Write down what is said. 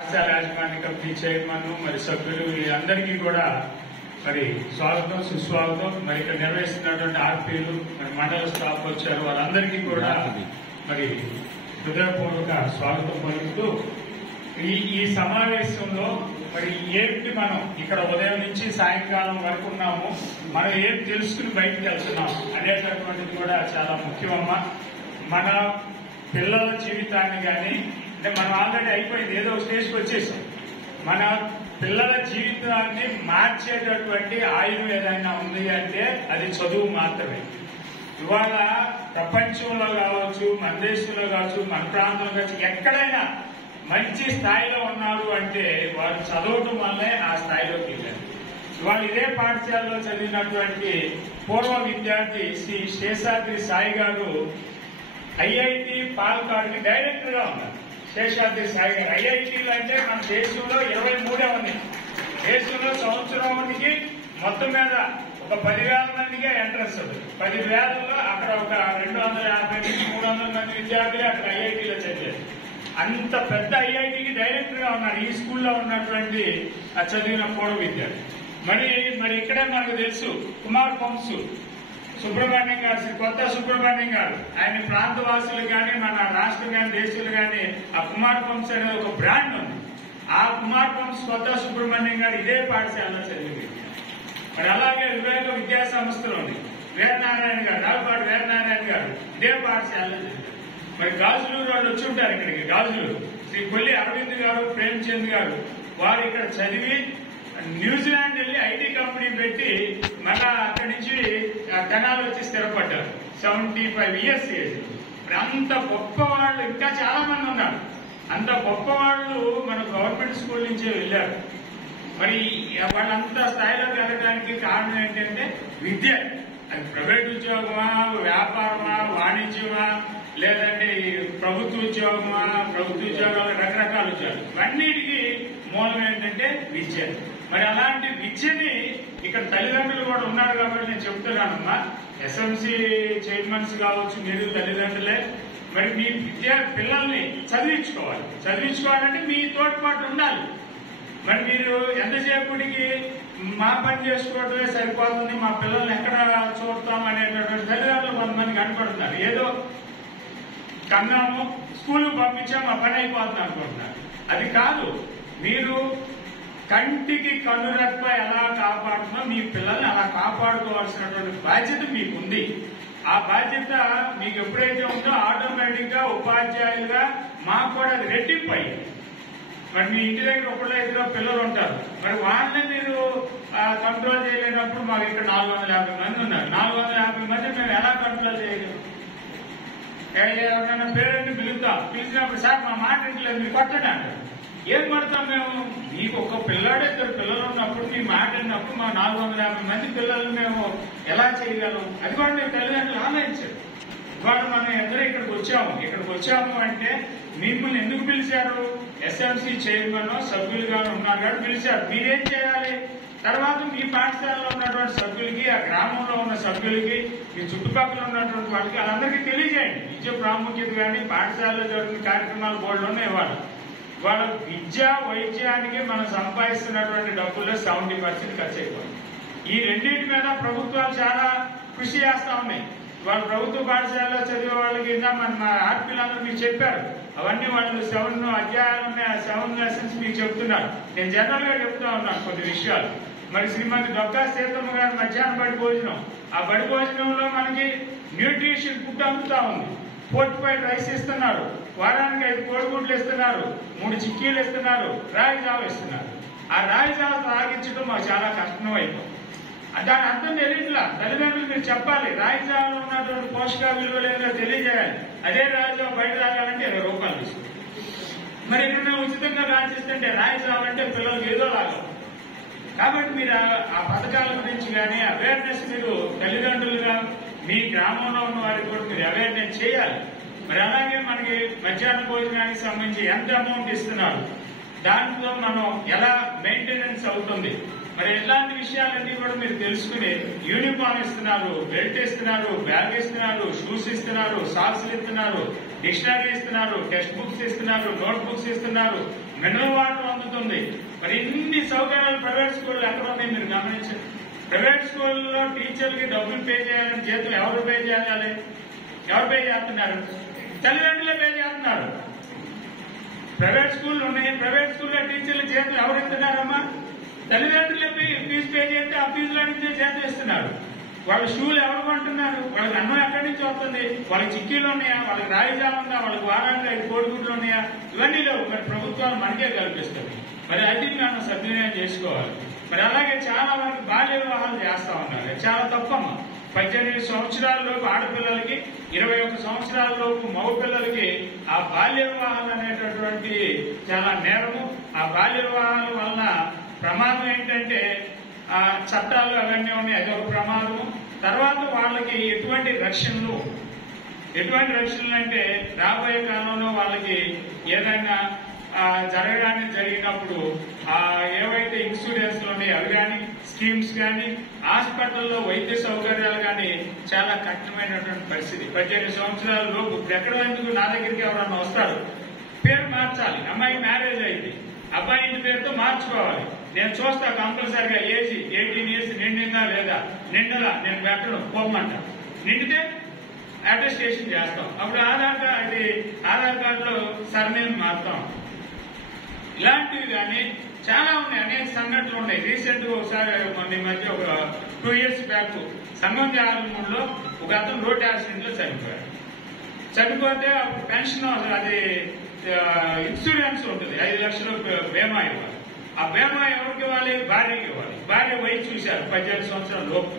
పాఠశాల యాజమాన్య committee chairman మరి సభ్యులు వీళ్ళందరికీ కూడా మరి స్వాగతం సుస్వాగతం. మరి ఇక్కడ నిర్వహిస్తున్నటువంటి ఆర్పీలు మరి మండల స్టాఫ్ వచ్చారు, వాళ్ళందరికీ కూడా మరి హృదయపూర్వక స్వాగతం పలుకుతూ ఈ సమావేశంలో మరి ఏమిటి మనం ఇక్కడ ఉదయం నుంచి సాయంకాలం వరకు ఉన్నాము, మనం ఏం తెలుసుకుని బయటకు వెళ్తున్నాం అనేటటువంటిది కూడా చాలా ముఖ్యమమ్మా. మన పిల్లల జీవితాన్ని కానీ అంటే మనం ఆల్రెడీ అయిపోయింది, ఏదో ఒక స్టేజ్కి వచ్చేసాం. మన పిల్లల జీవితాన్ని మార్చేటటువంటి ఆయుధం ఏదైనా ఉంది అంటే అది చదువు మాత్రమే. ఇవాళ ప్రపంచంలో కావచ్చు, మన దేశంలో కావచ్చు, మన ప్రాంతంలో కావచ్చు, ఎక్కడైనా మంచి స్థాయిలో ఉన్నారు అంటే వారు చదవటం వల్లే ఆ స్థాయిలోకి వెళ్ళారు. ఇవాళ ఇదే పాఠశాలలో చదివినటువంటి పూర్వ విద్యార్థి శ్రీ శేషాద్రి సాయి గారు ఐఐటి పాలకాడ్కి డైరెక్టర్ గా ఉన్నారు. శేషాద్రి సాయి గారు ఐఐటీలు అంటే మన దేశంలో 23 ఉన్నాయి. దేశంలో సంవత్సరానికి మొత్తం మీద ఒక 10,000 మందికే ఎంట్రన్స్ ఉంది. 10,000లో అక్కడ ఒక 250 నుంచి 300 మంది విద్యార్థులు అక్కడ ఐఐటీలో చదివారు. అంత పెద్ద ఐఐటికి డైరెక్టర్ గా ఉన్నారు ఈ స్కూల్లో ఉన్నటువంటి చదివిన పూర్వ విద్యార్థి. మరి ఇక్కడే మనకు తెలుసు కుమార్ పంప్స్ సుబ్రహ్మణ్యం గారు, శ్రీ కొత్త సుబ్రహ్మణ్యం గారు, ఆయన ప్రాంతవాసులు కానీ మన రాష్ట్రం కానీ దేశాలు కానీ ఆ కుమార్ పంప్స్ అనేది ఒక బ్రాండ్ ఉంది. ఆ కుమార్ పంప్స్ కొత్త సుబ్రహ్మణ్యం గారు ఇదే పాఠశాలలో చదివి. మరి అలాగే వివేక విద్యా సంస్థలు ఉంది, వీరనారాయణ గారు, రావుపాటి వీరనారాయణ గారు ఇదే పాఠశాలలో చదివారు. మరి గాజులూరు వాళ్ళు వచ్చి ఉంటారు ఇక్కడికి, గాజులూరు శ్రీ కొల్లి అరవింద్ గారు, ప్రేమ్చంద్ గారు, వారు ఇక్కడ చదివి న్యూజిలాండ్ వెళ్లి ఐటీ కంపెనీ పెట్టి మళ్ళా అక్కడి నుంచి తెనాలు వచ్చి స్థిరపడ్డారు. 75 years ఏజ్. మరి అంత గొప్ప వాళ్ళు ఇంకా చాలా మంది ఉన్నారు. అంత గొప్ప వాళ్ళు మన గవర్నమెంట్ స్కూల్ నుంచే వెళ్లారు. మరి వాళ్ళంత స్థాయిలోకి వెళ్ళడానికి కారణం ఏంటంటే విద్య. అది ప్రైవేట్ ఉద్యోగమా, వ్యాపారమా, వాణిజ్యమా, లేదంటే ప్రభుత్వ ఉద్యోగమా, ప్రభుత్వ ఉద్యోగాలు, రకరకాల ఉద్యోగాలు, ఇవన్నిటికీ మూలం ఏంటంటే విద్య. మరి అలాంటి విద్యని ఇక్కడ తల్లిదండ్రులు కూడా ఉన్నారు కాబట్టి నేను చెప్తున్నానమ్మా, ఎస్ఎంసీ చైర్మన్స్ కావచ్చు, మీరు తల్లిదండ్రులే. మరి మీ పిల్లల్ని చదివించుకోవాలంటే మీ తోడ్పాటు ఉండాలి. మరి మీరు ఎంతసేపటికి మా పని చేసుకోవడమే సరిపోతుంది, మా పిల్లల్ని ఎక్కడ చూడతాం అనేటటువంటి తల్లిదండ్రులు కొంతమంది కనపడుతున్నారు. ఏదో కన్నాము, స్కూల్కి పంపించాము, మా పని అయిపోతుంది అనుకుంటున్నారు. అది కాదు. మీరు కంటికి కనురెప్ప ఎలా కాపాడుతున్నా మీ పిల్లల్ని అలా కాపాడుకోవాల్సినటువంటి బాధ్యత మీకుంది. ఆ బాధ్యత మీకు ఎప్పుడైతే ఉందో ఆటోమేటిక్ గా ఉపాధ్యాయులుగా మాకు కూడా అది రెట్టింపు అయ్యింది. మరి మీ ఇంటి దగ్గర ఒకళ్ళ ఇద్దరు పిల్లలు ఉంటారు, మరి వాళ్ళని మీరు కంట్రోల్ చేయలేనప్పుడు మాకు ఇక్కడ 450 మంది ఉన్నారు. 450 మంది మేము ఎలా కంట్రోల్ చేయలేము? ఎవరైనా పేరెంట్ పిలిచినప్పుడు సార్ మా మాట ఇంటలేదు, మీరు కొట్టండి అంటారు. ఏం పడతాం మేము? మీకు ఒక పిల్లాడు, 2 పిల్లలు ఉన్నప్పుడు మీ మాట విన్నప్పుడు మా 450 మంది పిల్లలు మేము ఎలా చేయగలం? అది కూడా మీరు తల్లిదండ్రులు ఆలోచించారు. ఇవాళ మనం ఎందరో ఇక్కడికి వచ్చాము అంటే మిమ్మల్ని ఎందుకు పిలిచారు? ఎస్ఎంసీ చైర్మన్ సభ్యులుగానే ఉన్నారు కాబట్టి పిలిచారు. మీరేం చేయాలి? తర్వాత మీ పాఠశాలలో ఉన్నటువంటి సభ్యులకి, ఆ గ్రామంలో ఉన్న సభ్యులకి, మీ చుట్టుపక్కల ఉన్నటువంటి వాళ్ళకి వాళ్ళందరికీ తెలియజేయండి. విద్య ప్రాముఖ్యత కానీ పాఠశాలలో జరుగుతున్న కార్యక్రమాలు బోర్డులోనే ఇవ్వాలి. వాళ్ళ విద్య వైద్యానికి మనం సంపాదిస్తున్నటువంటి డబ్బుల్లో 70% ఖర్చు అయిపోయింది. ఈ రెండింటి మీద ప్రభుత్వాలు చాలా కృషి చేస్తా ఉన్నాయి. వాళ్ళ ప్రభుత్వ పాఠశాలలో చదివే వాళ్ళకి మన ఆర్పీలందరూ మీకు చెప్పారు. అవన్నీ వాళ్ళు 7 అధ్యాయాలు ఉన్నాయి, ఆ 7 lessons మీకు చెప్తున్నారు. నేను జనరల్ గా చెప్తా ఉన్నాను కొన్ని విషయాలు. మరి శ్రీమతి డొక్కా సీతమ్మ గారి మధ్యాహ్నం బడి భోజనం, ఆ బడి భోజనంలో మనకి న్యూట్రిషన్ ఫుడ్ అందుతా ఉంది. ఫోర్టిఫైడ్ రైస్ ఇస్తున్నారు, వారానికి 5 కోడిగుడ్లు ఇస్తున్నారు, 3 చిక్కీలు ఇస్తున్నారు, రాగి జావ ఇస్తున్నారు. ఆ రాగి జావ తాగించడం మాకు చాలా కష్టం అయిపోయింది. దాని అర్థం తెలియట్లా. తల్లిదండ్రులు మీరు చెప్పాలి, రాగి జావలో ఉన్నటువంటి పోషక విలువలు ఏదో తెలియజేయాలి. అదే రాగి జావ బయట తాగాలంటే 20 రూపాయలు తీసుకుంటాం. మరి ఇక్కడ మేము ఉచితంగా రాసిస్తుంటే రాగి జావ అంటే పిల్లలకి ఏదో లాగా. కాబట్టి మీరు ఆ పథకాల గురించి కానీ అవేర్నెస్ మీరు తల్లిదండ్రులుగా మీ గ్రామంలో ఉన్న వారికి కూడా మీరు అవేర్నెస్ చేయాలి. మరి అలాగే మనకి మధ్యాహ్న భోజనానికి సంబంధించి ఎంత అమౌంట్ ఇస్తున్నారు, దాంట్లో మనం ఎలా మెయింటెనెన్స్ అవుతుంది, మరి ఇలాంటి విషయాలన్నీ కూడా మీరు తెలుసుకుని యూనిఫామ్ ఇస్తున్నారు, బెల్ట్ ఇస్తున్నారు, బ్యాగ్ ఇస్తున్నారు, షూస్ ఇస్తున్నారు, సాక్స్లు ఇస్తున్నారు, డిక్షనరీ ఇస్తున్నారు, టెక్స్ట్ బుక్స్ ఇస్తున్నారు, నోట్ బుక్స్ ఇస్తున్నారు, మినరల్ వాటర్ అందుతుంది. మరి ఇన్ని సౌకర్యాలు ప్రైవేట్ స్కూల్లో ఎక్కడ ఉన్నాయి మీరు గమనించండి. ప్రైవేట్ స్కూల్లో టీచర్లకి డబ్బులు పే చేయాలని జీతం ఎవరు పే చేయాలి? ఎవరు పే చేస్తున్నారు? తల్లిదండ్రులే పే చేస్తున్నారు. ప్రైవేట్ స్కూళ్ళు ఉన్నాయి, ప్రైవేట్ స్కూల్లో టీచర్ల జీతం ఎవరు ఇస్తున్నారమ్మా? తల్లిదండ్రులే ఫీజు పే చేస్తే ఆ ఫీజులో నుంచే జీతం ఇస్తున్నారు. వాళ్ళ షూలు ఎవరు కొంటున్నారు? వాళ్ళకి అన్నం ఎక్కడి నుంచి వస్తుంది? వాళ్ళకి చిక్కీలు ఉన్నాయా? వాళ్ళకి రాయిజాలు ఉందా? వాళ్ళకి వారానికి 5 కోడిగుడ్లు ఉన్నాయా? ఇవన్నీ లేవు. మరి ప్రభుత్వాలు మనకే కల్పిస్తుంది. మరి అది మనం సద్వినియోగం చేసుకోవాలి. మరి అలాగే చాలా వరకు బాల్య వివాహాలు చేస్తా ఉన్నారు. చాలా తప్పమ్మా. 18 సంవత్సరాలలోపు ఆడపిల్లలకి, 21 సంవత్సరాలలోపు మగ పిల్లలకి ఆ బాల్య వివాహాలు అనేటటువంటి చాలా నేరము. ఆ బాల్య వివాహాల వలన ప్రమాదం ఏంటంటే ఆ చట్టాలు అవన్నీ ఉన్నాయి, అదొక ప్రమాదము. తర్వాత వాళ్ళకి ఎటువంటి రక్షణలు అంటే రాబోయే కాలంలో వాళ్ళకి ఏదైనా జరగడానికి జరిగినప్పుడు ఏవైతే ఇన్సూరెన్స్లు ఉన్నాయో అవి కానీ, స్కీమ్స్ కానీ, హాస్పిటల్లో వైద్య సౌకర్యాలు కానీ చాలా కఠినమైనటువంటి పరిస్థితి. 18 సంవత్సరాల లోపు ఎక్కడ ఎందుకు నా దగ్గరికి ఎవరన్నా వస్తారు, పేరు మార్చాలి. అమ్మాయి మ్యారేజ్ అయింది, అబ్బాయి ఇంటి పేరుతో మార్చుకోవాలి. నేను చూస్తా కంపల్సరిగా ఏజ్ 18 years నిండిందా లేదా, నిండలా నేను పెట్టను పొమ్మంట. నిండితే అటెస్టేషన్ చేస్తాం. అప్పుడు ఆధార్ కార్డులో సర్నేమ్ మారుతాం. ఇలాంటివి కానీ చాలా ఉన్నాయి, అనేక సంఘటనలు ఉన్నాయి. రీసెంట్ గా ఒకసారి మన మధ్య ఒక 2 years బ్యాక్ సంగం జాలమూడిలో ఒక అతను రోడ్ యాక్సిడెంట్ లో చనిపోయాడు. చనిపోతే అప్పుడు పెన్షన్ అది ఇన్సూరెన్స్ ఉంటుంది, 5 లక్షలు బీమా ఇవ్వాలి. ఆ బీమా ఎవరికి ఇవ్వాలి? భార్యకి ఇవ్వాలి. భార్య వయసు చూశారు 18 సంవత్సరాల లోపు.